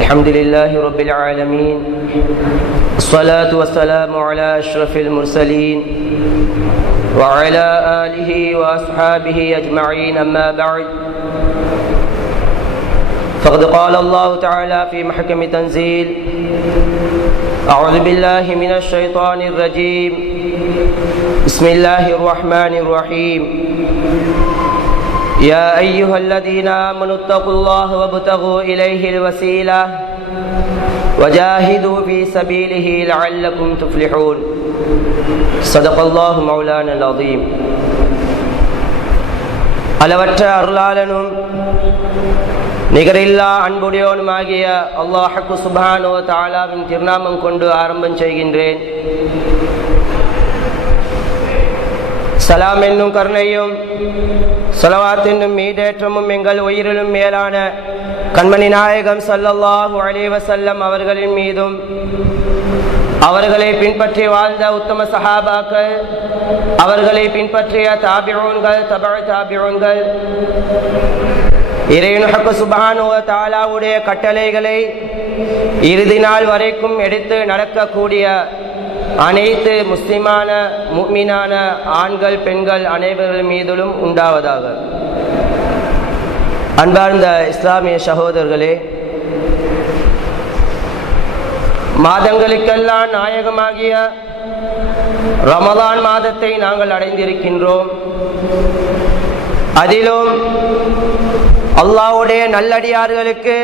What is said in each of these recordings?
الحمد لله رب العالمين، الصلاة والسلام على أشرف المرسلين وعلى آله وأصحابه أجمعين، أما بعد، فقد قال الله تعالى في محكم تنزيل: أعوذ بالله من الشيطان الرجيم، بسم الله الرحمن الرحيم، يا أيها الذين آمنوا اتقوا الله وابتغوا إليه الوسيلة وجاهدوا في سبيله لعلكم تفلحون. صدق الله مولانا العظيم. அளவற்ற அருளாளனும் நிகரில்லா அன்புடையோனுமாகிய அல்லாஹ் சுப்ஹானஹு வ தஆலாவின் திருநாமம் கொண்டு ஆரம்பம் செய்கின்றேன். சலாம் என்னும் கருணையும் ஸலவாத் என்னும் மீடேற்றமும் எங்கள் உயிரிலும் மேலான கண்மணி நாயகம் ஸல்லல்லாஹு அலைஹி வஸல்லம் அவர்களின் மீதும், அவர்களை பின்பற்றி வாழ்ந்த உத்தம சஹாபாக்கள், அவர்களை பின்பற்றிய தாபிஊன்கள், தபஉ தாபிஊன்கள், இறைவன் ஹக் சுப்ஹானஹு வ தஆலாவுடைய கட்டளைகளை இறுதி நாள் வரைக்கும் எடுத்து நடக்கக்கூடிய அனைத்து முஸ்லிமான முஃமினான ஆண்கள் பெண்கள் அனைவர்கள் மீதிலும் உண்டாவதாக. அன்பார்ந்த இஸ்லாமிய சகோதரர்களே, மாதங்களுக்கெல்லாம் நாயகமாகிய ரமலான் மாதத்தை நாங்கள் அடைந்திருக்கின்றோம். அதிலும் அல்லாஹ்வுடைய நல்லடியார்களுக்கு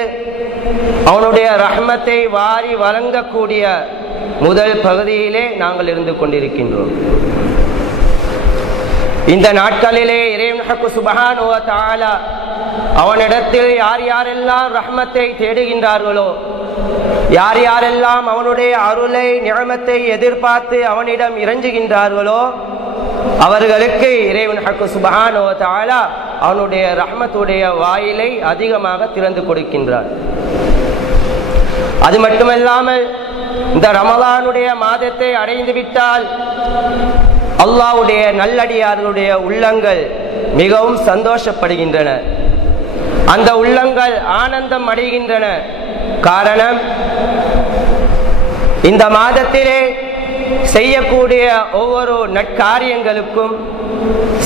அவனுடைய ரஹ்மத்தை வாரி வழங்கக்கூடிய முதல் பகுதியிலே நாங்கள் இருந்து கொண்டிருக்கின்றோம். இந்த நாட்களிலே இறைவன் ஹக் சுப்ஹானஹு வ தஆலா அவனிடத்தில் யார் யாரெல்லாம் ரஹ்மத்தை தேடுகின்றார்களோ, யார் யாரெல்லாம் அவனுடைய அருளை நிஅமத்தை எதிர்பார்த்து அவனிடம் இறங்குகின்றார்களோ, அவர்களுக்கு இறைவன் ஹக் சுப்ஹானஹு வ தஆலா அவனுடைய ரஹ்மத்துடைய வாயிலை அதிகமாக திறந்து கொடுக்கின்றார். அது மட்டுமல்லாமல் இந்த ரமலானுடைய மாதத்தை அடைந்து விட்டால் அல்லாஹ்வுடைய நல்லடியார்களுடைய உள்ளங்கள் மிகவும் சந்தோஷப்படுகின்றன, அந்த உள்ளங்கள் ஆனந்தம் அடைகின்றன. காரணம், இந்த மாதத்திலே செய்யக்கூடிய ஒவ்வொரு நற்காரியங்களுக்கும்,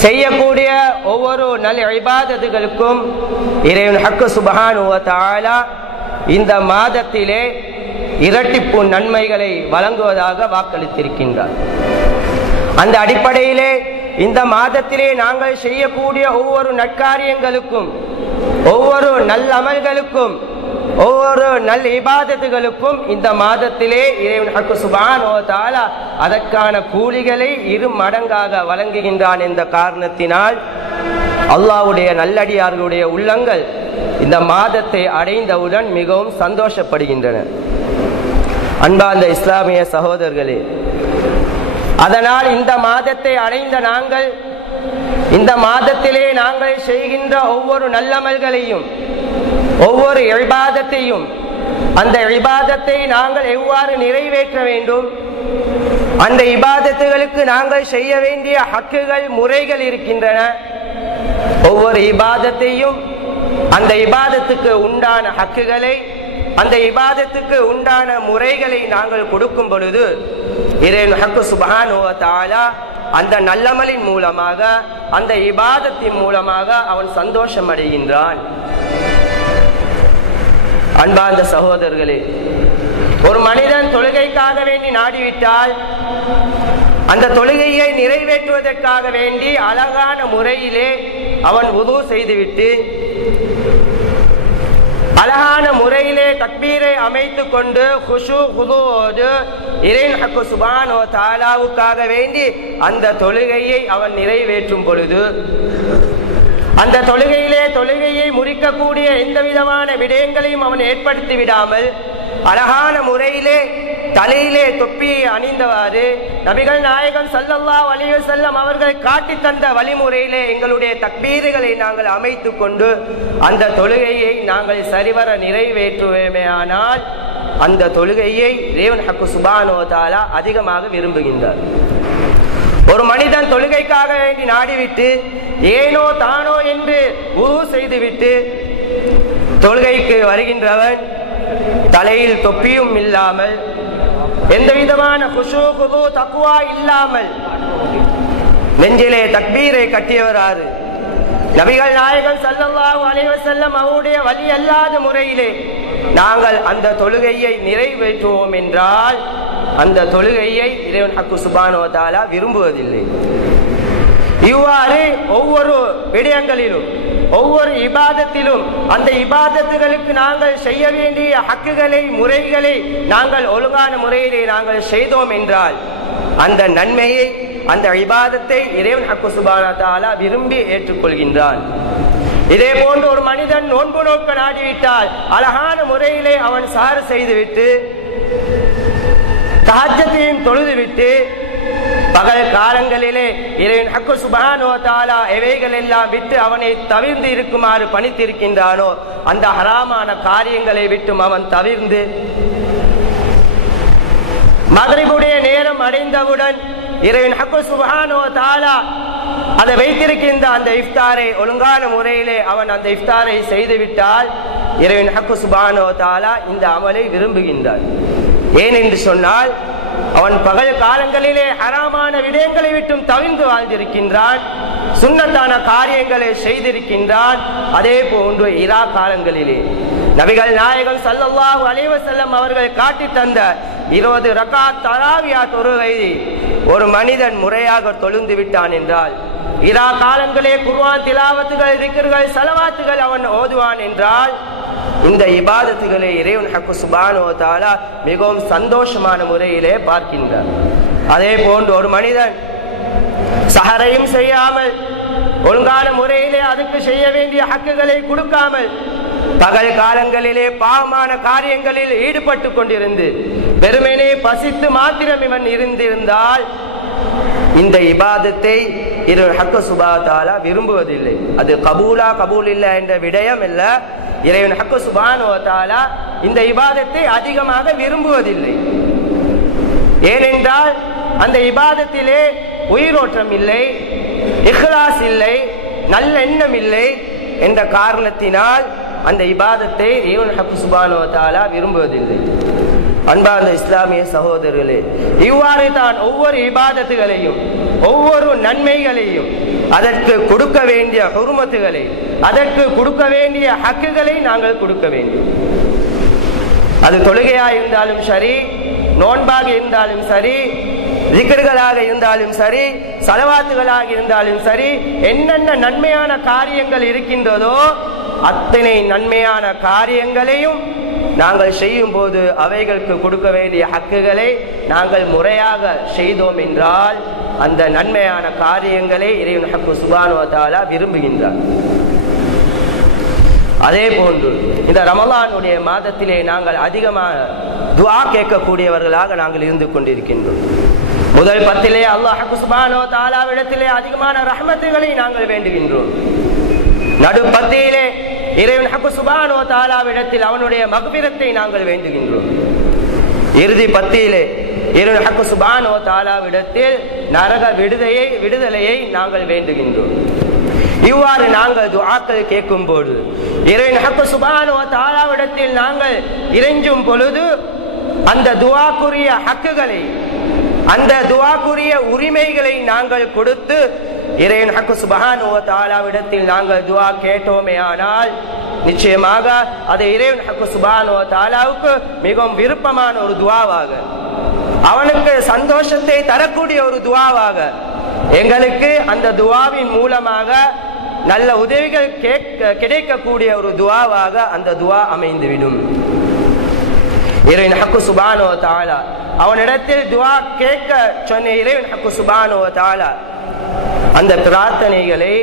செய்யக்கூடிய ஒவ்வொரு நல் இபாதத்துகளுக்கும் இறைவன் ஹக் சுப்ஹானஹு வ தஆலா இந்த மாதத்திலே இரட்டிப்பு நன்மைகளை வழங்குவதாக வாக்களித்திருக்கின்றார். அந்த அடிப்படையிலே இந்த மாதத்திலே நாங்கள் செய்யக்கூடிய ஒவ்வொரு நற்காரியங்களுக்கும், ஒவ்வொரு நல் அமல்களுக்கும், ஒவ்வொரு நல் இபாதத்துகளுக்கும் இந்த மாதத்திலே இறைவன் ஹக் சுப்ஹானஹு வ தஆலா அதற்கான கூலிகளை 2 மடங்காக வழங்குகின்றான். என்ற காரணத்தினால் அல்லாஹ்வுடைய நல்லடியார்களுடைய உள்ளங்கள் இந்த மாதத்தை அடைந்தவுடன் மிகவும் சந்தோஷப்படுகின்றன. அன்பார்ந்த இஸ்லாமிய சகோதரர்களே, அதனால் இந்த மாதத்தை அடைந்த நாங்கள் இந்த மாதத்திலே நாங்கள் செய்கின்ற ஒவ்வொரு நல்லமல்களையும், ஒவ்வொரு இபாதத்தையும், அந்த இபாதத்தை நாங்கள் எவ்வாறு நிறைவேற்ற வேண்டும், அந்த இபாதத்துகளுக்கு நாங்கள் செய்ய வேண்டிய ஹக்குகள் முறைகள் இருக்கின்றன. ஒவ்வொரு இபாதத்தையும் அந்த இபாதத்துக்கு உண்டான ஹக்குகளை, அந்த இபாதத்துக்கு உண்டான முறைகளை நாங்கள் கொடுக்கும் பொழுது இறைவன் ஹக் சுப்ஹானஹு வ தஆலா அந்த நல்லமலின் மூலமாக, அந்த இபாதத்தின் மூலமாக அவன் சந்தோஷம் அடைகின்றான். அன்பார்ந்த சகோதரர்களே, ஒரு மனிதன் தொழுகைக்காக வேண்டி நாடிவிட்டால் அந்த தொழுகையை நிறைவேற்றுவதற்காக வேண்டி அழகான முறையிலே அவன் வுது செய்துவிட்டு அழகான முறையிலே தக்பீரை அமைத்து கொண்டு குஷு குதுவோடு இறைவன் ஹக் சுப்ஹானஹு வ தஆலாவுக்காக வேண்டி அந்த தொழுகையை அவன் நிறைவேற்றும் பொழுது, அந்த தொழுகையை முடிக்கக்கூடிய எந்த விதமான விடயங்களையும் அவன் ஏற்படுத்தி விடாமல் அழகான முறையிலே தலையிலே தொப்பியை அணிந்தவாறு நபிகள் நாயகம் ஸல்லல்லாஹு அலைஹி வஸல்லம் அவர்கள் காட்டி தந்த வழிமுறையிலே எங்களுடைய தக்பீர்களை நாங்கள் அமைத்து கொண்டு அந்த தொழுகையை நாங்கள் சரிவர நிறைவேற்றுவோமேயானால் அந்த தொழுகையை இறைவன் ஹக் சுப்ஹானஹு வ தஆலா அதிகமாக விரும்புகின்றார். ஒரு மனிதன் தொழுகைக்காக வேண்டி நாடிவிட்டு ஏனோ தானோ என்று வுது செய்துவிட்டு தொழுகைக்கு வருகின்றவன் தலையில் தொப்பியும் இல்லாமல், எந்த விதமான குஷூ குது தக்வா இல்லாமல் நெஞ்சிலே தக்பீரை கட்டியவராறு நபிகள் நாயகம் ஸல்லல்லாஹு அலைஹி வஸல்லம் அவருடைய வழி அல்லாத முறையிலே நாங்கள் அந்த தொழுகையை நிறைவேற்றுவோம் என்றால் அந்த தொழுகையை இறைவன் ஹக்கு சுப்ஹானஹு வ தஆலா விரும்புவதில்லை. இவ்வாறு ஒவ்வொரு விடயங்களிலும் ஒவ்வொரு இபாதத்திலும் அந்த இபாதத்துகளுக்கு நாங்கள் செய்ய வேண்டிய ஹக்குகளை முறைகளை நாங்கள் ஒழுங்கான முறையிலே நாங்கள் செய்தோம் என்றால் அந்த நன்மையை அந்த இபாதத்தை இறைவன் ஹக்கு சுப்ஹானஹு வ தஆலா விரும்பி ஏற்றுக்கொள்கின்றான். இதே போன்று ஒரு மனிதன் நோன்பு நோக்க நாடிவிட்டால் அழகான முறையிலே அவன் சாறு செய்துவிட்டு தஹஜ்ஜத்தையும் தொழுதுவிட்டு பகல் காலங்களிலே இறைவன் ஹக்கு சுப்ஹானஹு வ தஆலா எவைகள் எல்லாம் விட்டு அவனை தவிர்ந்து இருக்குமாறு பணித்திருக்கின்றானோ அந்த ஹராமான காரியங்களை விட்டும் அவன் தவிர்ந்து மக்ரிபுடைய நேரம் அடைந்தவுடன் இறைவன் ஹக்கு சுப்ஹானஹு வ தஆலா அதை வைத்திருக்கின்ற அந்த இஃப்தாரை ஒழுங்கான முறையிலே அவன் அந்த இஃப்தாரை செய்துவிட்டால் இறைவன் ஹக்கு சுப்ஹானஹு வ தஆலா இந்த அமலை விரும்புகின்றான். ஏன் என்று சொன்னால் அவன் பகல் காலங்களிலே ஹராமான விடயங்களை விட்டும் தவிர்ந்து வாழ்ந்திருக்கின்றான், சுன்னத்தான காரியங்களை செய்திருக்கின்றான். அதே போன்று இரா காலங்களிலே நபிகள் நாயகம் ஸல்லல்லாஹு அலைஹி வஸல்லம் அவர்கள் காட்டி தந்த 20 ரகாத் தராவியா தொழுகை ஒரு மனிதன் முறையாக தொழுந்து விட்டான் என்றால், இரா காலங்களே குர்ஆன் திலாவத்துகள் திக்ர்கள் ஸலவாத்துகள் அவன் ஓதுவான் என்றால் இந்த இபாதத்துகளை இறைவன் ஹக்கு சுப்ஹானஹு வ தஆலா மிகவும் சந்தோஷமான முறையிலே பார்க்கின்றார். அதே போன்று ஒரு மனிதன் சஹரையும் செய்யாமல் ஒழுங்கான முறையிலே அதுக்கு செய்ய வேண்டிய ஹக்குகளை கொடுக்காமல் பகல் காலங்களிலே பாவமான காரியங்களில் ஈடுபட்டு கொண்டிருந்து வெறுமனே பசித்து மாத்திரம் இவன் இருந்திருந்தால் இந்த இபாதத்தை இறைவன் ஹக்கு சுப்ஹானஹு வ தஆலா விரும்புவதில்லை. அது கபூலா கபூல் இல்ல என்ற விடயம் இல்ல. இறைவன் ஹக்கு சுப்ஹானஹு வ தஆலா இந்த இபாதத்தை அதிகமாக விரும்புவதில்லை. ஏனென்றால் அந்த இபாதத்திலே உயிரோட்டம் இல்லை, இஹ்லாஸ் இல்லை, நல்ல எண்ணம் இல்லை என்ற காரணத்தினால் அந்த இபாதத்தை இறைவன் ஹக்கு சுப்ஹானஹு வ தஆலா விரும்புவதில்லை. அன்பார்ந்த இஸ்லாமிய சகோதரர்களே, இவ்வாறு தான் ஒவ்வொரு இபாதத்துகளையும் ஒவ்வொரு நன்மைகளையும் அதற்கு கொடுக்க வேண்டிய ஹுர்மத்துகளை அதற்கு கொடுக்க வேண்டிய ஹக்குகளை நாங்கள் கொடுக்க வேண்டும். அது தொழுகையா இருந்தாலும் சரி, நோன்பாக இருந்தாலும் சரி, திக்ர்களாக இருந்தாலும் சரி, ஸலவாத்துகளாக இருந்தாலும் சரி, என்னென்ன நன்மையான காரியங்கள் இருக்கின்றதோ அத்தனை நன்மையான காரியங்களையும் நாங்கள் செய்யும் போது அவைகளுக்கு கொடுக்க வேண்டிய ஹக்குகளை நாங்கள் முறையாக செய்தோம் என்றால் அந்த நன்மையான காரியங்களை இறைவன் ஹக்கு சுப்ஹானஹு வ தஆலா விரும்புகின்றார். அதே போன்று இந்த ரமலானுடைய மாதத்திலே நாங்கள் அதிகமாக துஆ கேட்கக்கூடியவர்களாக நாங்கள் இருந்து கொண்டிருக்கின்றோம். முதல் 10 அல்லாஹ் சுப்ஹானஹு வ தஆலாவிடத்திலே அதிகமான ரஹ்மத்துகளை நாங்கள் வேண்டுகின்றோம். நடு 10 இறைவன் ஹக்கு சுப்ஹானஹு வ தஆலாவிடத்தில் அவனுடைய மக்ஃபிரத்தை நாங்கள் வேண்டுகின்றோம். இறுதி 10 இறைவன் ஹக்கு சுப்ஹானஹு வ தஆலாவிடத்தில் நரக விடுதலையை நாங்கள் வேண்டுகின்றோம். இவ்வாறு நாங்கள் துஆக்கள் கேட்கும் போது இறைவன் ஹக்கு சுப்ஹானஹு வ தஆலாவிடத்தில் நாங்கள் இறைஞ்சும் பொழுது அந்த துஆக்குரிய ஹக்குகளை அந்த துஆக்குரிய உரிமைகளை நாங்கள் கொடுத்து இறைவன் ஹக்கு சுப்ஹானஹு வ தஆலாவிடத்தில் நாங்கள் துஆ கேட்டோமே ஆனால் நிச்சயமாக அது இறைவன் ஹக்கு சுப்ஹானஹு வ தஆலாவுக்கு மிகவும் விருப்பமான ஒரு துஆவாக, அவனுக்கு சந்தோஷத்தை தரக்கூடிய ஒரு துஆவாக, எங்களுக்கு அந்த துஆவின் மூலமாக நல்ல உதவிகள் கிடைக்கக்கூடிய ஒரு துஆவாக அந்த துஆ அமைந்துவிடும். இறைவன் ஹக்கு சுப்ஹானஹு வ தஆலா அவனிடத்தில் துஆ கேட்க சொன்ன இறைவன் ஹக்கு சுப்ஹானஹு வ தஆலா அந்த பிரார்த்தனைகளை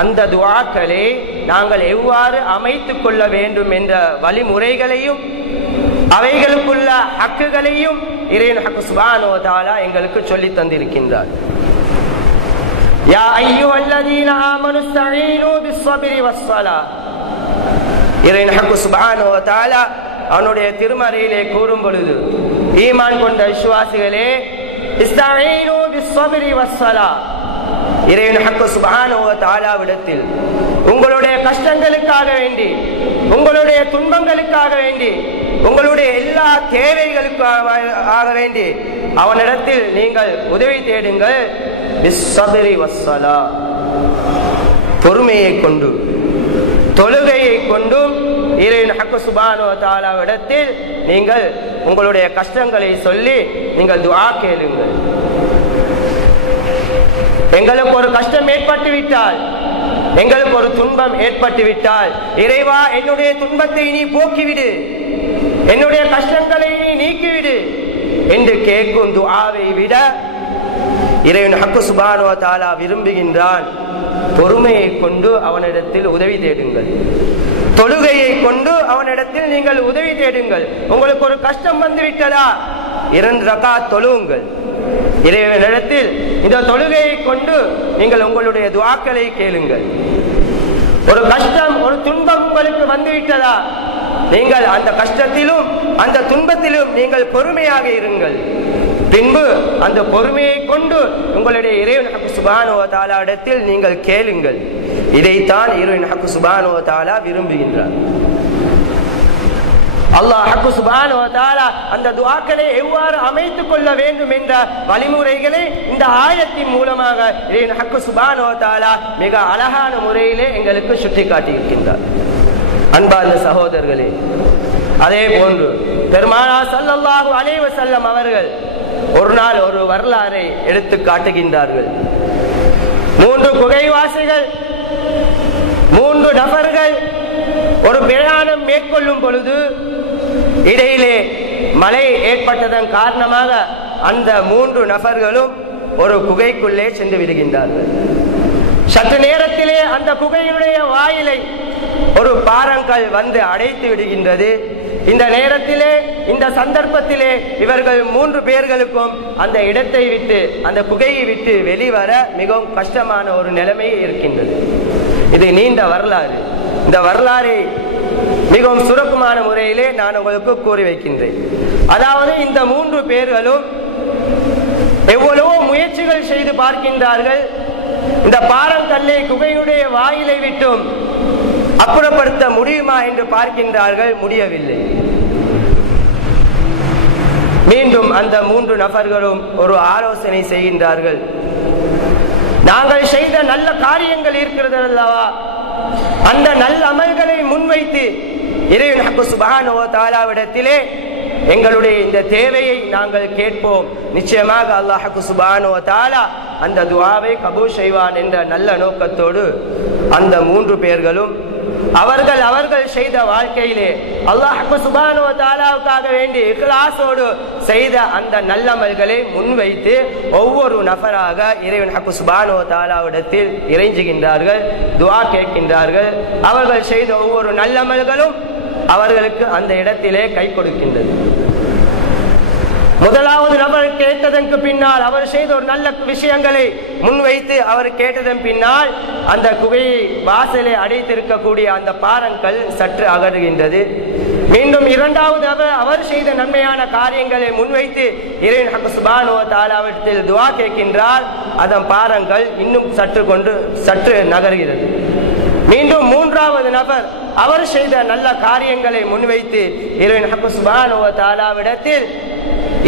அந்த துஆக்களை நாங்கள் எவ்வாறு அமைத்துக் கொள்ள வேண்டும் என்ற வழிமுறைகளையும் அவைகளுக்குள்ள ஹக்குகளையும் இறைவன் ஹக்கு சுப்ஹானஹு வ தஆலா எங்களுக்கு சொல்லி தந்திருக்கின்றார். யா அய்யுஹல்லதீன ஆமனு இஸ்தஈனு பிஸ்ஸப்ரி வஸ்ஸலா. இறைவன் ஹக்கு சுப்ஹானஹு வ தஆலா அவனுடைய திருமறையிலே கூறும் பொழுது, ஈமான் கொண்ட விசுவாசிகளே, இஸ்தஈனு பிஸ்ஸப்ரி வஸ்ஸலா, இறைவன் ஹக்கு சுப்ஹானஹு வ தஆலாவிடத்தில் உங்களுடைய கஷ்டங்களுக்காக வேண்டி, உங்களுடைய துன்பங்களுக்காக வேண்டி, உங்களுடைய எல்லா தேவைகளுக்காக வேண்டி அவனிடத்தில் நீங்கள் உதவி தேடுங்கள். பிஸ்ஸப்ரி வஸ்ஸலா, பொறுமையை கொண்டு, தொழுகையை கொண்டும் இறைவன் ஹக்கு சுப்ஹானஹு வ தஆலாவிடத்தில் நீங்கள் உங்களுடைய கஷ்டங்களை சொல்லி நீங்கள் துஆ கேளுங்கள். எங்களுக்கு ஒரு கஷ்டம் ஏற்பட்டு விட்டால், எங்களுக்கு ஒரு துன்பம் ஏற்பட்டு விட்டால், இறைவா என்னுடைய துன்பத்தை நீ போக்கிவிடு, என்னுடைய கஷ்டங்களை நீ நீக்கிவிடு என்று கேட்கும் துஆவை விட இறைவன் ஹக்கு சுப்ஹானஹு வ தஆலா விரும்புகின்றான் பொறுமையை கொண்டு அவனிடத்தில் உதவி தேடுங்கள், தொழுகையை கொண்டு அவனிடத்தில் நீங்கள் உதவி தேடுங்கள். உங்களுக்கு ஒரு கஷ்டம் வந்து விட்டதா, 2 ரகாத் தொழுவுங்கள். இறைவனிடத்தில் இந்த தொழுகையை கொண்டு நீங்கள் உங்களுடைய துஆக்களை கேளுங்கள். ஒரு கஷ்டம், ஒரு துன்பம் உங்களுக்கு வந்துவிட்டதா, நீங்கள் அந்த கஷ்டத்திலும் அந்த துன்பத்திலும் நீங்கள் பொறுமையாக இருங்கள். பின்பு அந்த பொறுமையை கொண்டு உங்களுடைய இறைவன் ஹக்கு சுப்ஹானஹு வ தஆலாவிடத்தில் நீங்கள் கேளுங்கள். இதைத்தான் இறைவன் ஹக்கு சுப்ஹானஹு வ தஆலா விரும்புகின்றார். அல்லாஹ் ஹக்கு சுப்ஹானஹு வ தஆலா அந்த துஆக்களை எவ்வாறு அமைத்துக் கொள்ள வேண்டும் என்ற வழிமுறைகளை இந்த ஆயத்தின் மூலமாக இறைவன் ஹக்கு சுப்ஹானஹு வ தஆலா மிக அழகான முறையிலே எங்களுக்கு சுட்டிக்காட்டி இருக்கின்றார். அன்பார்ந்த சகோதரர்களே, அதே போன்று பெருமானார் ஸல்லல்லாஹு அலைஹி வஸல்லம் அவர்கள் ஒரு நாள் ஒரு வரலாறை எடுத்து காட்டுகின்றார்கள். 3 குகைவாசிகள், 3 நபர்கள் ஒரு பிரயாணம் மேற்கொள்ளும் பொழுது இடையிலே மழை ஏற்பட்டதன் காரணமாக அந்த 3 நபர்களும் ஒரு குகைக்குள்ளே சென்று விடுகின்றார்கள். சற்று நேரத்திலே அந்த குகையுடைய வாயிலை ஒரு பாறாங்கல் வந்து அடைத்து விடுகின்றது. இந்த நேரத்திலே, இந்த சந்தர்ப்பத்திலே இவர்கள் 3 பேர்களுக்கும் அந்த இடத்தை விட்டு, அந்த குகையை விட்டு வெளிவர மிகவும் கஷ்டமான ஒரு நிலைமை இருக்கின்றது. இது நீண்ட வரலாறு. இந்த வரலாறை மிகவும் சுருக்கமான முறையிலே நான் உங்களுக்கு கூறி வைக்கின்றேன். அதாவது இந்த 3 பேர்களும் எவ்வளவோ முயற்சிகள் செய்து பார்க்கின்றார்கள். இந்த பாறாங்கல்லை குகையுடைய வாயிலை விட்டும் அப்புறப்படுத்த முடியுமா என்று பார்க்கின்றார்கள், முடியவில்லை. மீண்டும் அந்த 3 நபர்களும் ஒரு ஆலோசனை செய்கின்றார்கள். நாங்கள் செய்த நல்ல காரியங்கள் இருக்கிறது அல்லவா, அந்த நல்ல அமல்களை முன்வைத்து இறைவன் ஹக்கு சுப்ஹானஹு வ தஆலாவிடத்திலே எங்களுடைய இந்த தேவையை நாங்கள் கேட்போம். நிச்சயமாக அல்லாஹ் ஹக்கு சுப்ஹானஹு வ தஆலா அந்த துஆவை கபூல் செய்வான் என்ற நல்ல நோக்கத்தோடு அந்த 3 பேர்களும் அவர்கள் செய்த வாழ்க்கையிலே அல்லாஹ் சுப்ஹானஹு வ தஆலாவுக்காக வேண்டி இக்லாஸோடு செய்த அந்த நல்லமல்களை முன்வைத்து ஒவ்வொரு நபராக இறைவன் ஹக்கு சுப்ஹானஹு வ தஆலாவிடத்தில் இறைஞ்சுகின்றார்கள், துஆ கேட்கின்றார்கள். அவர்கள் செய்த ஒவ்வொரு நல்லமல்களும் அவர்களுக்கு அந்த இடத்திலே கை கொடுக்கின்றது. முதலாவது நபர் கேட்டதற்கு பின்னால், அவர் செய்த ஒரு நல்ல விஷயங்களை முன்வைத்து அவர் கேட்டதன் பின்னால் அந்த குகையை வாசலை அடைத்திருக்கக்கூடிய அந்த பாறாங்கல் சற்று அகறுகின்றது. மீண்டும் 2வது நபர் அவர் செய்த நன்மையான காரியங்களை முன்வைத்து இறைவன் ஹக்கு சுப்ஹானஹு வ தஆலாவிடத்தில் துஆ கேட்கின்றார். அதன் பாறாங்கல் இன்னும் சற்று நகர்கிறது. மீண்டும் 3வது நபர் அவர் செய்த நல்ல காரியங்களை முன்வைத்து இறைவன் ஹக்கு சுப்ஹானஹு வ தஆலாவிடத்தில்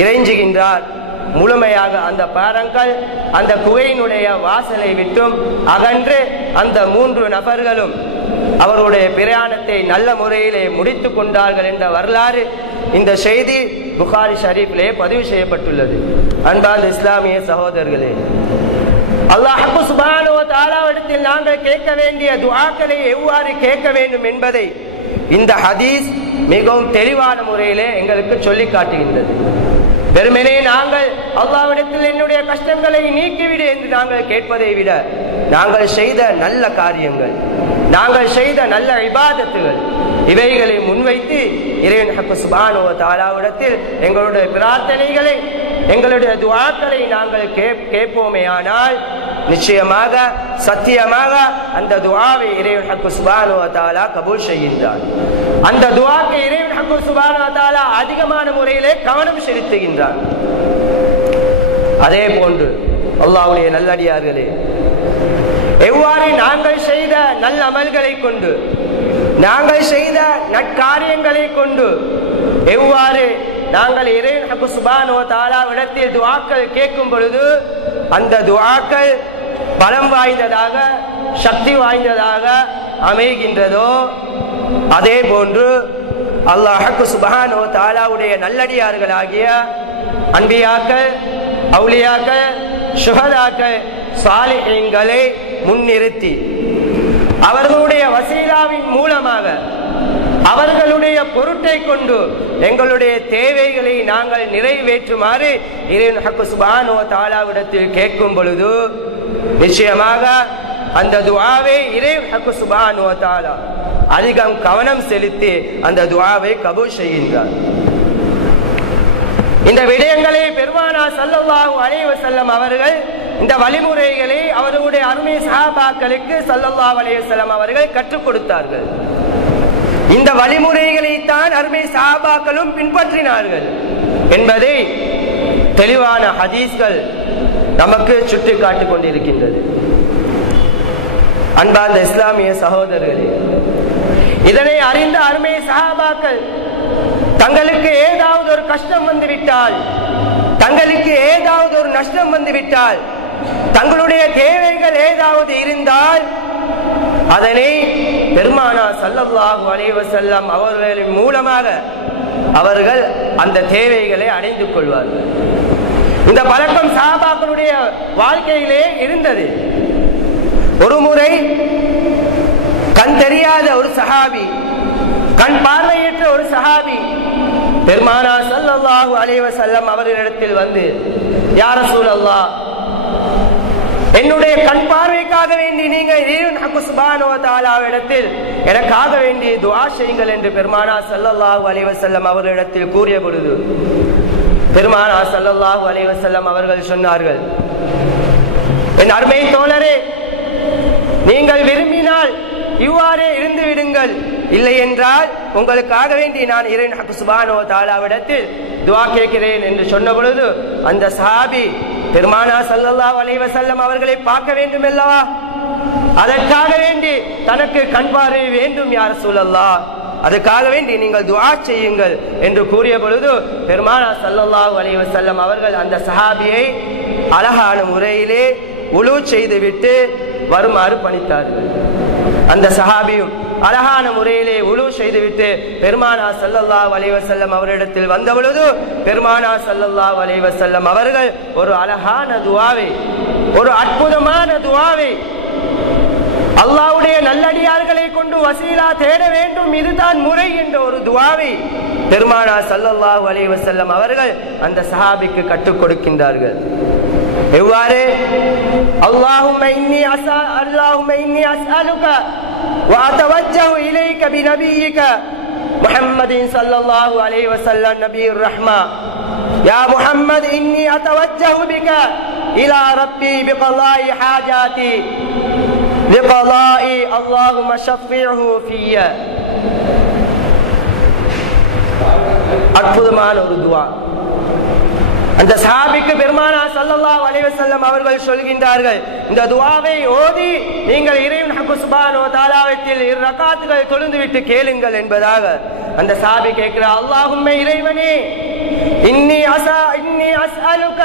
இறைஞ்சுகின்றார். முழுமையாக அந்த பாறாங்கல் அந்த குகையினுடைய வாசலை விட்டும் அகன்று அந்த 3 நபர்களும் அவருடைய பிரயாணத்தை நல்ல முறையிலே முடித்துக் கொண்டார்கள் என்ற வரலாறு இந்த செய்தி புகாரி ஷரீஃபிலே பதிவு செய்யப்பட்டுள்ளது. அன்பார்ந்த இஸ்லாமிய சகோதரர்களே, அல்லாஹ் சுப்ஹானஹு வ தஆலாவிடத்தில் நாங்கள் கேட்க வேண்டிய துஆக்களை எவ்வாறு கேட்க வேண்டும் என்பதை இந்த ஹதீஸ் மிகவும் தெளிவான முறையிலே எங்களுக்கு சொல்லி காட்டுகின்றது. வெறுமனே நாங்கள் அல்லாஹ்விடத்தில் என்னுடைய கஷ்டங்களை நீக்கிவிடு என்று நாங்கள் கேட்பதை விட, நாங்கள் செய்த நல்ல காரியங்கள், நாங்கள் செய்த நல்ல இபாதத்துகள், இவைகளை முன்வைத்து இறைவன் ஹக்கு சுப்ஹானஹு வ தஆலாவிடத்தில் எங்களுடைய பிரார்த்தனைகளை, எங்களுடைய துஆக்களை நாங்கள் கேட்போமேயானால் நிச்சயமாக சத்தியமாக அந்த துஆவை இறைவன் ஹக்கு சுப்ஹானஹு வ தஆலா கபூல் செய்கின்றார். அந்த துஆக்கு இறைவன் ஹக்கு சுப்ஹானஹு வ தஆலா அதிகமான முறையிலே கவனம் செலுத்துகின்றார். அதே போன்று அல்லாஹ்வுடைய நல்லடியார்களே, எவ்வாறு நாங்கள் செய்த நல்ல அமல்களை கொண்டு, நாங்கள் செய்த நற்காரியங்களை கொண்டு எவ்வாறு நாங்கள் இறைவன் சுப்ஹானஹு வ தஆலாவிடத்தில் துஆக்கள் கேட்கும் பொழுது அந்த துஆக்கள் பலம் வாய்ந்ததாக, சக்தி வாய்ந்ததாக அமைகின்றதோ, அதே போன்று அல்லாஹ் சுப்ஹானஹு வ தஆலாவுடைய நல்லடியார்களாகிய அன்பியாக்கள், அவுலியாக்கள், ஷுஹதாக்கள், சாலிஹீன்களை முன்னிறுத்தி அவர்களுடைய வசீலாவின் மூலமாக அவர்களுடைய பொருட்டை கொண்டு எங்களுடைய தேவைகளை நாங்கள் நிறைவேற்றுமாறு இறைவன் சுப்ஹானஹு வ தஆலாவிடத்தில் கேட்கும் பொழுது நிச்சயமாக அந்த துஆவை இறைவன் சுப்ஹானஹு வ தஆலா அதிகம் கவனம் செலுத்தி அந்த துஆவை கபூல் செய்கின்றார். இந்த விடயங்களை பெருமானார் ஸல்லல்லாஹு அலைஹி வஸல்லம் அவர்கள் இந்த வழிமுறைகளை அவர்களுடைய அருமை சஹாபாக்களுக்கு ஸல்லல்லாஹு அலைஹி வஸல்லம் அவர்கள் கற்றுக் கொடுத்தார்கள். இந்த வழிமுறைகளை தான் அருமை சஹாபாக்களும் பின்பற்றினார்கள் என்பதை தெளிவான ஹதீஸ்கள் நமக்கு சுட்டி காட்டிக் கொண்டிருக்கின்றது. அன்பார்ந்த இஸ்லாமிய சகோதரர்களே, இதனை அறிந்த அருமை சஹாபாக்கள் தங்களுக்கு ஏதாவது ஒரு கஷ்டம் வந்துவிட்டால், தங்களுக்கு ஏதாவது ஒரு நஷ்டம் வந்துவிட்டால், தங்களுடைய தேவைகள் ஏதாவது இருந்தால் அதனை பெருமானார் ஸல்லல்லாஹு அலைஹி வஸல்லம் அவர்களின் மூலமாக அவர்கள் அந்த தேவைகளை அடைந்து கொள்வார்கள். இந்த பழக்கம் சஹாபாக்களுடைய வாழ்க்கையிலே இருந்தது. ஒரு முறை கண் தெரியாத ஒரு சஹாபி, கண் பார்வையற்ற ஒரு சஹாபி பெருமானார் ஸல்லல்லாஹு அலைஹி வஸல்லம் அவர்களிடத்தில் வந்து, யா ரசூலல்லாஹ், என்னுடைய கண் பார்வைக்காக வேண்டி நீங்கள் இறைவன் சுப்ஹானஹு வ தஆலாவிடத்தில் எனக்காக வேண்டி துஆ செய்யுங்கள் என்று பெருமானார் ஸல்லல்லாஹு அலைஹி வஸல்லம் அவர்களிடத்தில் கூறிய பொழுது பெருமானார் ஸல்லல்லாஹு அலைஹி வஸல்லம் அவர்கள் சொன்னார்கள், என் அருமை தோழரே, நீங்கள் விரும்பினால் இவ்வாறே இருந்து விடுங்கள், இல்லை என்றால் உங்களுக்காக வேண்டி நான் இறைவன் சுப்ஹானஹு வ தஆலாவிடத்தில் துஆ கேட்கிறேன் என்று சொன்ன பொழுது அந்த சஹாபி பெருமானார் ஸல்லல்லாஹு அலைஹி வஸல்லம் அவர்களை பார்க்க வேண்டும் அல்லவா, அதற்காக வேண்டி தனக்கு கண் பார்வை வேண்டும் யா ரசூலல்லாஹ், அதுக்காக வேண்டி நீங்கள் துஆ செய்யுங்கள் என்று கூறிய பொழுது பெருமானார் ஸல்லல்லாஹு அலைஹி வஸல்லம் அவர்கள் அந்த சஹாபியை அழகான முறையிலே உலு செய்துவிட்டு வருமாறு பணித்தார்கள். அந்த சஹாபியும் அழகான முறையிலே உலு செய்துவிட்டு பெருமானார் ஸல்லல்லாஹு அலைஹி வஸல்லம் அவரிடத்தில் வந்த பொழுது பெருமானார் ஸல்லல்லாஹு அலைஹி வஸல்லம் அவர்கள் ஒரு அழகான துஆவை, ஒரு அற்புதமான துஆவை, அல்லாஹ்வுடைய நல்லடியார்களை கொண்டு வசீலா தேட வேண்டும், இதுதான் முறை என்ற ஒரு துஆவை பெருமானார் ஸல்லல்லாஹு அலைஹி வஸல்லம் அவர்கள் அந்த சஹாபிக்கு கற்றுக் கொடுக்கின்றார்கள். எவ்வாறு? அல்லாஹும்ம இன்னி அஸ்அலுக வ அத்தவஜ்ஜஹு இலைக பிநபியிக முஹம்மதின் ஸல்லல்லாஹு அலைஹி வஸல்லம் நபியுர் ரஹ்மா, யா முஹம்மத் இன்னி அத்தவஜ்ஜஹு பிக இலா ரப்பி பிகலாஇ ஹாஜாதி லிகலாஇ அல்லாஹும்ம ஷஃபிஹு ஃபிய. அற்புதமான ஒரு துஆ. அந்த சஹாபிக்கு பெருமானார் ஸல்லல்லாஹு அலைஹி வஸல்லம் அவர்கள் சொல்கின்றார்கள், இந்த துஆவை ஓதி நீங்கள் இறைவன் சுப்ஹானஹு வ தஆலாவிடத்தில் 2 ரக்காத்துகள் தொழுதுவிட்டு கேளுங்கள் என்பதாக அந்த சஹாபி கேட்கிறார். அல்லாஹும்ம, இறைவனே, இன்னி அஸ்அலுக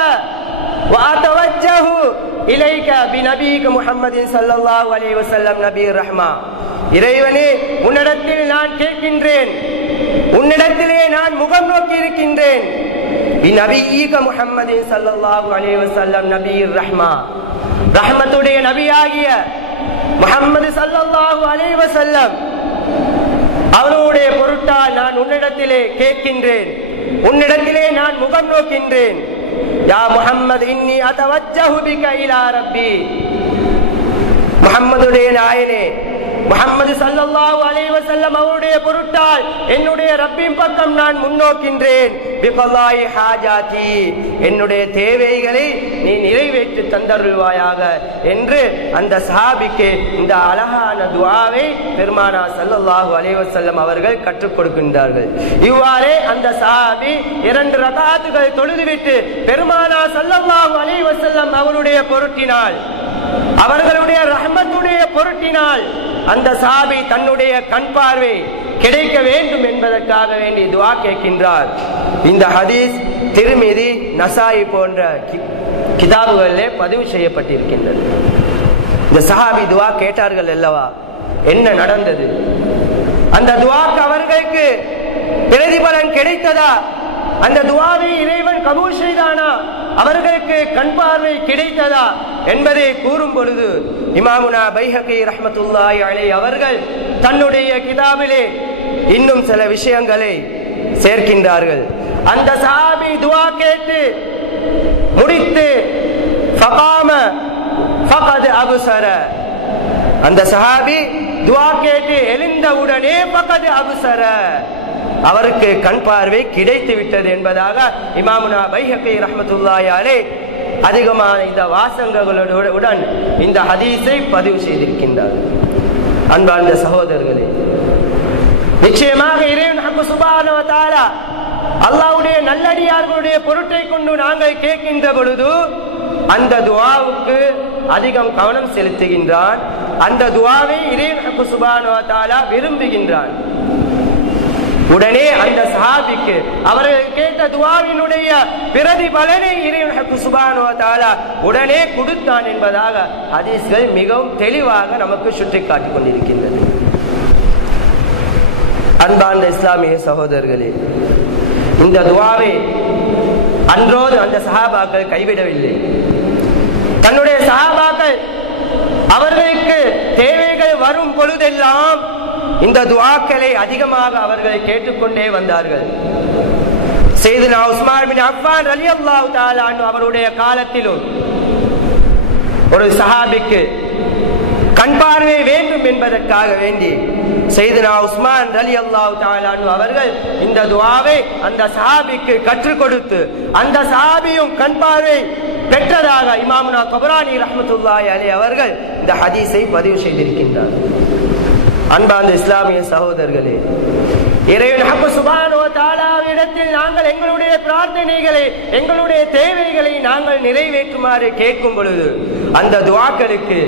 வ அத்தவஜ்ஜஹு இலைக பிநபியிக முஹம்மதின் ஸல்லல்லாஹு அலைஹி வஸல்லம் நபியுர் ரஹ்மா, இறைவனே, உன்னிடத்தில் நான் கேட்கின்றேன், உன்னிடத்திலே நான் முகம் நோக்கி இருக்கின்றேன். பிநபியிக முஹம்மதின் ஸல்லல்லாஹு அலைஹி வஸல்லம் நபியுர் ரஹ்மா, ரஹ்மத்துடைய நபியாகிய முஹம்மது ஸல்லல்லாஹு அலைஹி வஸல்லம் அவனுடைய பொருட்டால் நான் உன்னிடத்திலே கேட்கின்றேன், உன்னிடத்திலே நான் முகம் நோக்கின்றேன். யா முஹம்மது இன்னி அத்தவஜ்ஜஹு பிக இலா ரப்பி, முஹம்மதுடைய நாயனே, முஹம்மது ஸல்லல்லாஹு அலைஹி வஸல்லம் அவருடைய பொருட்டால் என்னுடைய ரப்பின் பக்கம் நான் முன்னோக்கின்றேன். பிகலாஇ ஹாஜாதி, என்னுடைய தேவைகளை நீ நிறைவேற்றி தந்தருள்வாயாக என்று அந்த சஹாபிக்கு இந்த அழகான துஆவை பெருமானார் ஸல்லல்லாஹு அலைஹி வஸல்லம் அவர்கள் கற்றுக் கொடுக்கின்றார்கள். இவ்வாறே அந்த சஹாபி 2 ரகாத்துகள் தொழுதுவிட்டு பெருமானார் ஸல்லல்லாஹு அலைஹி வஸல்லம் அவருடைய பொருட்டினால் அவர்களுடைய ரஹ்மத்துடைய பொருட்டினால் அந்த சஹாபி தன்னுடைய கண் பார்வை கிடைக்க வேண்டும் என்பதற்காக வேண்டி துஆ கேட்கின்றார். இந்த ஹதீஸ் திர்மிதி, நசாயி போன்ற கிதாபுகளிலே பதிவு செய்யப்பட்டிருக்கின்றது. இந்த சஹாபி துஆ கேட்டார்கள் அல்லவா, என்ன நடந்தது? அந்த துஆக்கு அவர்களுக்கு பிரதிபலன் கிடைத்ததா? அந்த துஆவை இறைவன் கபூல் செய்தானா? அவர்களுக்கு கண் பார்வை கிடைத்ததா என்பதை கூறும் பொழுது இமாமுனா பைஹகி ரஹ்மத்துல்லாஹி அலைஹி அவர்கள் தன்னுடைய கிதாபிலே இன்னும் சில விஷயங்களை சேர்க்கின்றார்கள். அந்த சஹாபி துஆ கேட்டு முடித்து ஃபகாம ஃபகத் அப்ஸர, அந்த சஹாபி துஆ கேட்டு எழுந்தவுடனே ஃபகத் அப்ஸர, அவருக்கு கண் பார்வை கிடைத்து விட்டது என்பதாக இமாமுனா பைஹகி ரஹ்மத்துல்லாஹி அலைஹி அதிகமான இந்த வாசகங்களுடன் இந்த ஹதீஸை பதிவு செய்திருக்கின்றார். அன்பார்ந்த சகோதரர்களே, நிச்சயமாக இறைவன் சுப்ஹானஹு வ தஆலா அல்லாஹ்வுடைய நல்லடியார்களுடைய பொருட்டை கொண்டு நாங்கள் கேட்கின்ற பொழுது அந்த துஆவுக்கு அதிகம் கவனம் செலுத்துகின்றான். அந்த துஆவை இறைவன் சுப்ஹானஹு வ தஆலா விரும்புகின்றான். உடனே அந்த சஹாபிக்கு அவர்கள் கேட்ட துஆவினுடைய பிரதிபலனை இறைவன் சுப்ஹானஹு வ தஆலா உடனே கொடுத்தான் என்பதாக ஹதீஸ்கள் மிகவும் தெளிவாக நமக்கு சுட்டிக்காட்டிக் கொண்டிருக்கின்றது. அன்பார்ந்த இஸ்லாமிய சகோதரர்களே, இந்த துஆவை அன்றோடு அந்த சஹாபாக்கள் கைவிடவில்லை. தன்னுடைய சஹாபாக்கள் அவர்களுக்கு தேவைகள் வரும் பொழுதெல்லாம் இந்த துஆக்களை அதிகமாக அவர்கள் கேட்டுக்கொண்டே வந்தார்கள். சையதுனா உஸ்மான் பின் அஃபான் ரலியல்லாஹு தஆலா அன்ஹு அவருடைய காலத்திலும் ஒரு சஹாபிக்கு கண் பார்வை வேண்டும் என்பதற்காக வேண்டி சையதுனா உஸ்மான் ரலியல்லாஹு தஆலா அன்ஹு அவர்கள் இந்த துஆவை அந்த சஹாபிக்கு கற்றுக் கொடுத்து அந்த சஹாபியும் கண் பார்வை பெற்றதாக இமாமுனா தபரானி ரஹ்மத்துல்லாஹி அலைஹி அவர்கள் இந்த ஹதீஸை பதிவு செய்திருக்கின்றார். அன்பார்ந்த இஸ்லாமிய சகோதரர்களே, இறைவன் சுப்ஹானஹு வ தஆலாவிடத்தில் நாங்கள் எங்களுடைய பிரார்த்தனைகளை, எங்களுடைய தேவைகளை நாங்கள் நிறைவேற்றுமாறு கேட்கும் பொழுது அந்த துஆக்களுக்கு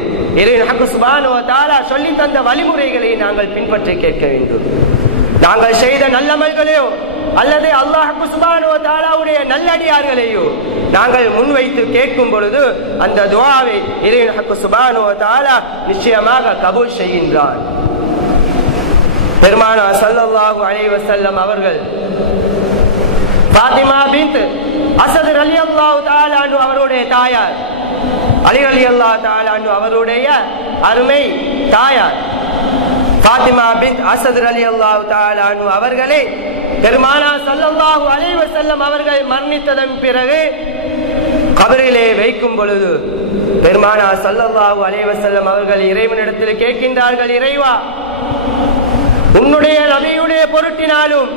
இறைவன் சுப்ஹானஹு வ தஆலா சொல்லி தந்த வழிமுறைகளை நாங்கள் பின்பற்றி கேட்க வேண்டும். நாங்கள் செய்த நல்லமல்களையோ அல்லது அல்லாஹ் சுப்ஹானஹு வ தஆலாவுடைய நல்லடியார்களையோ நாங்கள் முன்வைத்து கேட்கும் பொழுது அந்த துஆவை இறைவன் சுப்ஹானஹு வ தஆலா நிச்சயமாக கபூல் செய்கின்றான். பெருமானார் ஸல்லல்லாஹு அலைஹி வஸல்லம் அவர்கள் ஃபாத்திமா பின்த் அஸத் ரலியல்லாஹு தஆலா அன்ஹு அவருடைய தாயார், அலி ரலியல்லாஹு தஆலா அன்ஹு அவருடைய அருமை தாயார் ஃபாத்திமா பின்த் அஸத் ரலியல்லாஹு தஆலா அன்ஹு அவர்களை பெருமானார் ஸல்லல்லாஹு அலைஹி வஸல்லம் அவர்கள் மரணித்ததன் பிறகு கபரிலே வைக்கும் பொழுது பெருமானார் ஸல்லல்லாஹு அலைஹி வஸல்லம் அவர்கள் இறைவனிடத்தில் கேட்கின்றார்கள், இறைவா, உன்னுடைய நபியுடைய பொருட்டினாலும்,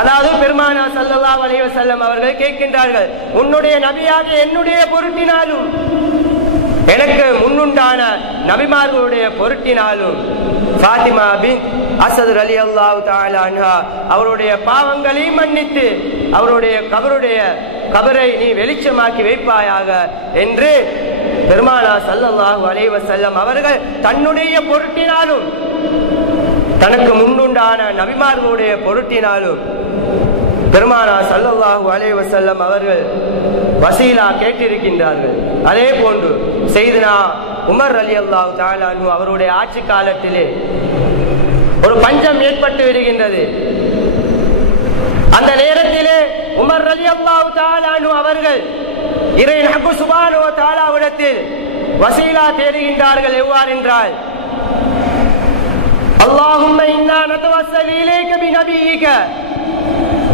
அதாவது பெருமானார் ஸல்லல்லாஹு அலைஹி வஸல்லம் அவர்கள் கேட்கின்றார்கள், உன்னுடைய நபியாக என்னுடைய பொருட்டினாலும், எனக்கு முன்னுண்டான நபிமார்களுடைய பொருட்டினாலும் ஃபாத்திமா பின்த் அஸத் ரலியல்லாஹு தஆலா அன்ஹா அவருடைய பாவங்களை மன்னித்து அவருடைய கபரை நீ வெளிச்சமாக்கி வைப்பாயாக என்று பெருமானார் ஸல்லல்லாஹு அலைஹி வஸல்லம் அவர்கள் தன்னுடைய பொருட்டினாலும் தனக்கு முன்னுண்டான நபிமார்களுடைய பொருட்டினாலும் பெருமானார் ஸல்லல்லாஹு அலைஹி வஸல்லம் அவர்கள் வசீலா கேட்டிருக்கின்றார்கள். அதே போன்று சையதுனா உமர் ரலியல்லாஹு தஆலா அன்ஹு அவருடைய ஆட்சி காலத்திலே ஒரு பஞ்சம் ஏற்பட்டு விடுகின்றது. அந்த நேரத்திலே உமர் ரலியல்லாஹு தஆலா அன்ஹு அவர்கள் இறைவன் சுப்ஹானஹு வ தஆலாவிடத்தில் வசீலா தேடுகின்றார்கள். எவ்வாறு என்றால், அல்லாஹும்ம இன்னா நதவஸ்ஸலு இலைக பிநபியிக,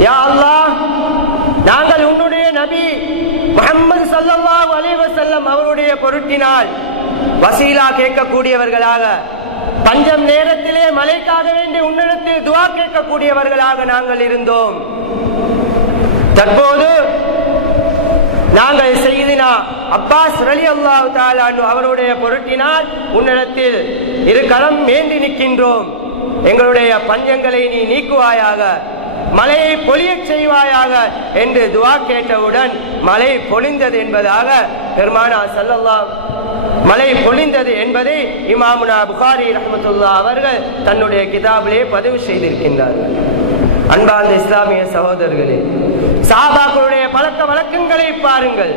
யா அல்லாஹ், நாங்கள் உன்னுடைய நபி முஹம்மது ஸல்லல்லாஹு அலைஹி வஸல்லம் அவருடைய பொருட்டினால் வசீலா கேட்கக்கூடியவர்களாக, பஞ்சம் நேரத்திலே மழைக்காக வேண்டி உன்னிடத்தில் துஆ கேட்கக்கூடியவர்களாக நாங்கள் இருந்தோம். தற்போது நாங்கள் சையதுனா அப்பாஸ் ரலியல்லாஹு தஆலா அன்ஹு அவருடைய பொருட்டினால் உன்னிடத்தில் இரு கரம் ஏந்தி நிற்கின்றோம். எங்களுடைய பஞ்சங்களை நீ நீக்குவாயாக, மழையை பொழியச் செய்வாயாக என்று துஆ கேட்டவுடன் மழை பொழிந்தது என்பதாக பெருமானார் ஸல்லல்லாஹு மழை பொழிந்தது என்பதை இமாமுனா புகாரி ரஹ்மத்துல்லாஹ் அவர்கள் தன்னுடைய கிதாபிலே பதிவு செய்திருக்கின்றார்கள். அன்பார்ந்த இஸ்லாமிய சகோதரர்களே, சஹாபாக்களுடைய பழக்க வழக்கங்களை பாருங்கள்.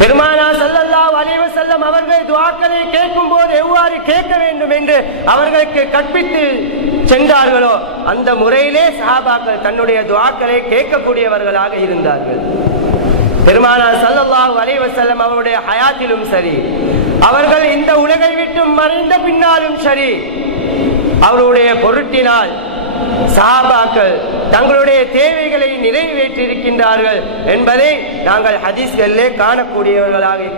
பெருமானார் ஸல்லல்லாஹு அலைஹி வஸல்லம் அவர்கள் துஆக்களை கேட்கும் போது எவ்வாறு கேட்க வேண்டும் என்று அவர்களுக்கு கற்பித்து சென்றார்களோ அந்த முறையிலே சஹாபாக்கள் தன்னுடைய துஆக்களை கேட்கக்கூடியவர்களாக இருந்தார்கள். பெருமானார் ஸல்லல்லாஹு அலைஹி வஸல்லம் அவருடைய ஹயாத்திலும் சரி, அவர்கள் இந்த உலகை விட்டு மறைந்த பின்னாலும் சரி, அவருடைய பொருட்டினால் சஹாபாக்கள் தங்களுடைய தேவைகளை நிறைவேற்றியிருக்கின்றார்கள் என்பதை நாங்கள் ஹதீஸ்களிலே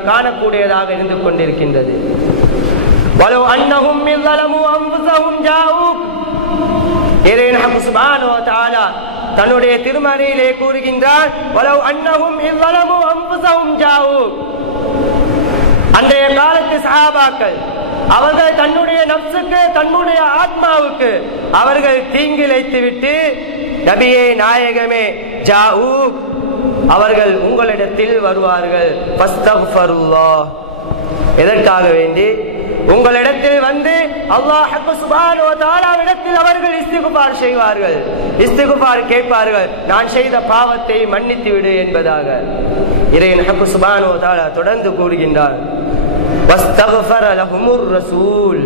காணக்கூடியதாக இருந்து கொண்டிருக்கின்றது. வலவ் அன்னஹும் யஸலமு அன்ஃபுஸஹும் ஜாஊக், இறைவன் சுப்ஹானஹு வ தஆலா தன்னுடைய திருமறையிலே கூறுகின்றார், வலவ் அன்னஹும் யஸலமு அன்ஃபுஸஹும் ஜாஊக். அன்றைய காலத்து சஹாபாக்கள் அவர்கள் தன்னுடைய நப்சுக்கு, தன்னுடைய ஆத்மாவுக்கு அவர்கள் தீங்கிழைத்துவிட்டு, நபியே நாயகமே ஜாஊக், அவர்கள் உங்களிடத்தில் வருவார்கள். ஃபஸ்தக்ஃபிருல்லாஹ், எதற்காக வேண்டி? உங்களிடத்தில் வந்து அல்லாஹ் சுப்ஹானஹு வ தஆலாவிடத்தில் அவர்கள் இஸ்திக்ஃபார் செய்வார்கள், இஸ்திக்ஃபார் கேட்பார்கள், நான் செய்த பாவத்தை மன்னித்து விடு என்பதாக. இறைவன் சுப்ஹானஹு வ தஆலா தொடர்ந்து கூறுகின்றார், வஸ்தக்ஃபர லஹுமுர் ரசூல்,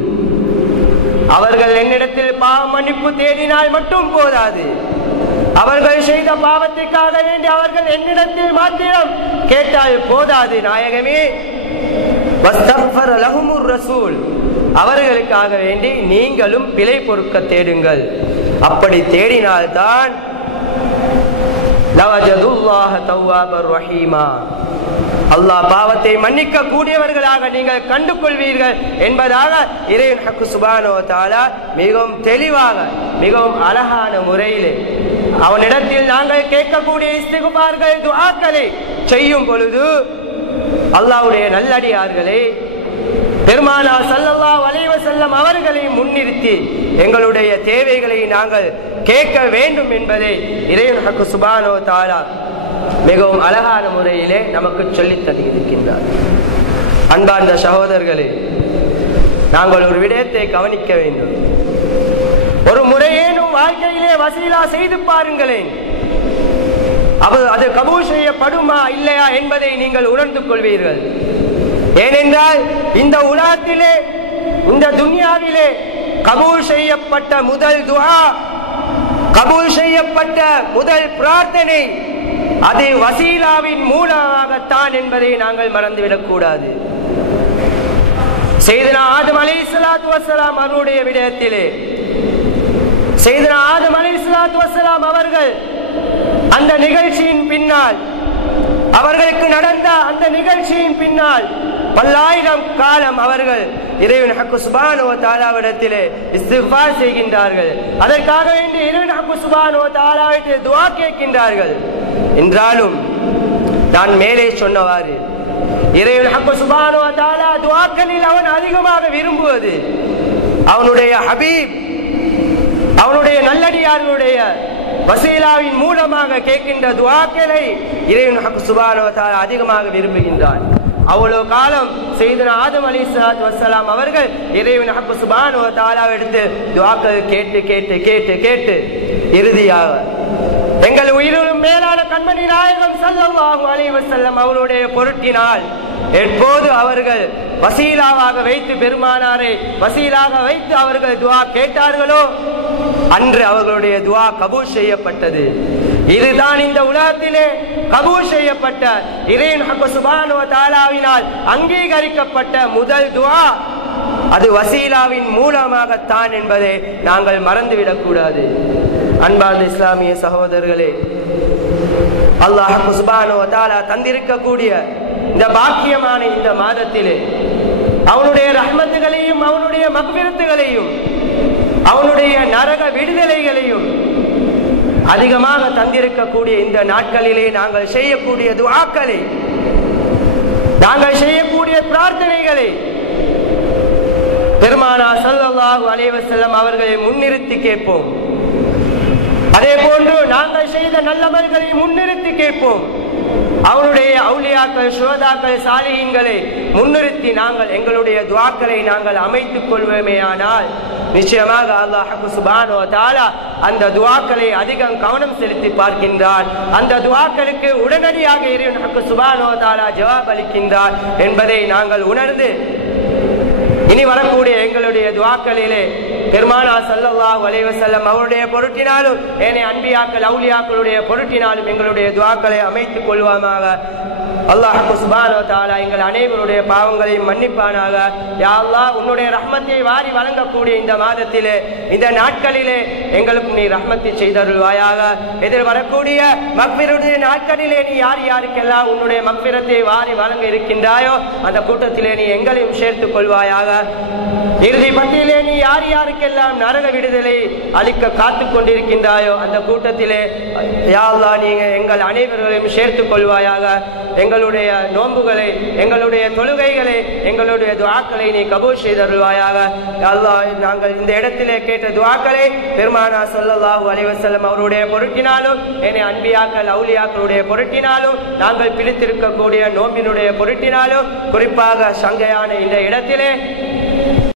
அவர்கள் என்னிடத்தில் பாவ மன்னிப்பு தேடினால் மட்டும் போதாது, அவர்கள் செய்த பாவத்திற்காக வேண்டி அவர்கள் என்னிடத்தில் மாத்திரம் கேட்டால் போதாது நாயகமே. வஸ்தக்ஃபர லஹுமுர் ரசூல், அவர்களுக்காக வேண்டி நீங்களும் பிழை பொறுக்க தேடுங்கள். அப்படி தேடினால்தான் லவஜதுல்லாஹ தவ்வாபர் ரஹீமா, அல்லாஹ் பாவத்தை மன்னிக்க கூடியவர்களாக நீங்கள் கண்டு கொள்வீர்கள் என்பதாக இறைவன் சுப்ஹானஹு வ தஆலா மிகவும் தெளிவாக, மிகவும் அழகான முறையிலே அவனிடத்தில் நாங்கள் கேட்கக்கூடிய இஸ்திக்ஃபார்கள், துஆக்களை செய்யும் பொழுது அல்லாஹ்வுடைய நல்லடியார்களை, பெருமானார் ஸல்லல்லாஹு அலைஹி வஸல்லம் அவர்களை முன்னிறுத்தி எங்களுடைய தேவைகளை நாங்கள் கேட்க வேண்டும் என்பதை இறைவன் சுப்ஹானஹு வ தஆலா மிகவும் அழகான முறையிலே நமக்கு சொல்லித் தந்திருக்கின்றார். அன்பார்ந்த சகோதரர்களே, நாங்கள் ஒரு விடயத்தை கவனிக்க வேண்டும். ஒரு முறையேனும் வாழ்க்கையிலே வசீலா செய்து பாருங்களேன், அது கபூல் செய்யப்படுமா இல்லையா என்பதை நீங்கள் உணர்ந்து கொள்வீர்கள். ஏனென்றால் இந்த உலகத்திலே, இந்த துன்யாவிலே கபூல் செய்யப்பட்ட முதல் துஆ, கபூல் செய்யப்பட்ட முதல் பிரார்த்தனை அது வசீலாவின் மூலமாகத்தான் என்பதை நாங்கள் மறந்துவிடக் கூடாது. சையதுனா ஆதம் அலைஹிஸ்ஸலாத்து வஸ்ஸலாம் அவருடைய விடயத்திலே, சையதுனா ஆதம் அலைஹிஸ்ஸலாத்து வஸ்ஸலாம் அவர்கள் அந்த நிகழ்ச்சியின் பின்னால், அவர்களுக்கு நடந்த அந்த நிகழ்ச்சியின் பின்னால் பல்லாயிரம் காலம் அவர்கள் இறைவன் சுப்ஹானஹு வ தஆலாவிடத்திலே இஸ்திக்ஃபார் செய்கின்றார்கள். அதற்காக வேண்டி இறைவன் சுப்ஹானஹு வ தஆலாவிடத்தில் துஆ கேட்கின்றார்கள். என்றாலும் நான் மேலே சொன்னவாறு இறைவன் சுப்ஹானஹு வ தஆலா துஆக்களில் அவன் அதிகமாக விரும்புவது அவனுடைய ஹபீப், அவனுடைய நல்லடியார்களுடைய வசீலாவின் மூலமாக கேட்கின்ற துஆக்களை இறைவன் சுப்ஹானஹு வ தஆலா அதிகமாக விரும்புகின்றான். அவ்வளவு காலம் சையதுனா ஆதம் அலைஹிஸ்ஸலாத்து வஸ்ஸலாம் அவர்கள் இறைவன் சுப்ஹானஹு வ தஆலாவிடத்தில் துஆக்கள் கேட்டு கேட்டு கேட்டு கேட்டு இறுதியாக எங்கள் உயிரிலும் மேலான கண்மணி நாயகம் ஸல்லல்லாஹு அலைஹி வஸல்லம் அவருடைய பொருட்டினால் எப்போது அவர்கள் வசீலாவாக வைத்து, பெருமானாரை வசீலாக வைத்து அவர்கள் துஆ கேட்டார்களோ அன்று அவர்களுடைய துஆ கபூல் செய்யப்பட்டது. இதுதான் இந்த உலகத்திலே கபூல் செய்யப்பட்ட, இறைவன் சுப்ஹானஹு வ தஆலாவினால் அங்கீகரிக்கப்பட்ட முதல் துஆ அது வசீலாவின் மூலமாகத்தான் என்பதை நாங்கள் மறந்துவிடக் கூடாது. அன்பார்ந்த இஸ்லாமிய சகோதரர்களே, அல்லாஹ் சுப்ஹானஹு வ தஆலா தந்திருக்கக்கூடிய இந்த பாக்கியமான இந்த மாதத்திலே அவனுடைய ரஹ்மத்துகளையும், அவனுடைய மக்ஃபிரத்துகளையும், அவனுடைய நரக விடுதலைகளையும் அதிகமாக தந்திருக்கக்கூடிய இந்த நாட்களிலே நாங்கள் செய்யக்கூடிய துஆக்களை, நாங்கள் செய்யக்கூடிய பிரார்த்தனைகளை பெருமானார் ஸல்லல்லாஹு அலைஹி வஸல்லம் அவர்களை முன்னிறுத்தி கேட்போம். அதே போன்று நாங்கள் செய்த நல்லமல்களை முன்னிறுத்தி கேட்போம். அவனுடைய அவுலியாக்கள், சுஹதாக்கள், சாலிஹீன்களை முன்னிறுத்தி நாங்கள் எங்களுடைய துஆக்களை நாங்கள் அமைத்துக் கொள்வோமேயானால் நிச்சயமாக அல்லாஹ் சுப்ஹானஹு வ தஆலா அந்த துஆக்களை அதிகம் கவனம் செலுத்தி பார்க்கின்றார். அந்த துஆக்களுக்கு உடனடியாக இறைவன் சுப்ஹானஹு வ தஆலா ஜவாப் அளிக்கின்றார் என்பதை நாங்கள் உணர்ந்து இனி வரக்கூடிய எங்களுடைய துஆக்களிலே பெருமானார் ஸல்லல்லாஹு அலைஹி வஸல்லம் அவருடைய பொருட்டினாலும் ஏனைய அன்பியாக்கள் அவுலியாக்களுடைய பொருட்டினாலும் எங்களுடைய துஆக்களை அமைத்துக் கொள்வோமாக. அல்லாஹ் சுப்ஹானஹு வ தஆலா எங்கள் அனைவருடைய பாவங்களையும் மன்னிப்பானாக. யா அல்லாஹ், உன்னுடைய ரஹ்மத்தை வாரி வழங்கக்கூடிய இந்த மாதத்திலே, இந்த நாட்களிலே எங்களுக்கு நீ ரஹ்மத்தை செய்தருள்வாயாக. எதிர் வரக்கூடிய மக்ஃபிரத்துடைய நாட்களிலே நீ யார் யாருக்கெல்லாம் உன்னுடைய மக்ஃபிரத்தை வாரி வழங்க இருக்கின்றாயோ அந்த கூட்டத்திலே நீ எங்களையும் சேர்த்துக் கொள்வாயாக. இறுதி பட்டியலே நீ யார் யாருக்கெல்லாம் நரக விடுதலை அளிக்க காத்துக் கொண்டிருக்கின்றாயோ அந்த கூட்டத்திலே யா அல்லாஹ் நீங்க எங்கள் அனைவர்களையும் சேர்த்துக் கொள்வாயாக. எங்களுடைய நோன்புகளை, எங்களுடைய தொழுகைகளை, எங்களுடைய துஆக்களை நீ கபூல் செய்தருள்வாயாக. யா அல்லாஹ், நாங்கள் இந்த இடத்திலே கேட்ட துஆக்களை பெருமானார் ஸல்லல்லாஹு அலைஹி வஸல்லம் அவருடைய பொருட்டினாலும் ஏனைய அன்பியாக்கள் அவுலியாக்களுடைய பொருட்டினாலும் நாங்கள் பிடித்திருக்கக்கூடிய நோம்பினுடைய பொருட்டினாலும் குறிப்பாக சங்கையான இந்த இடத்திலே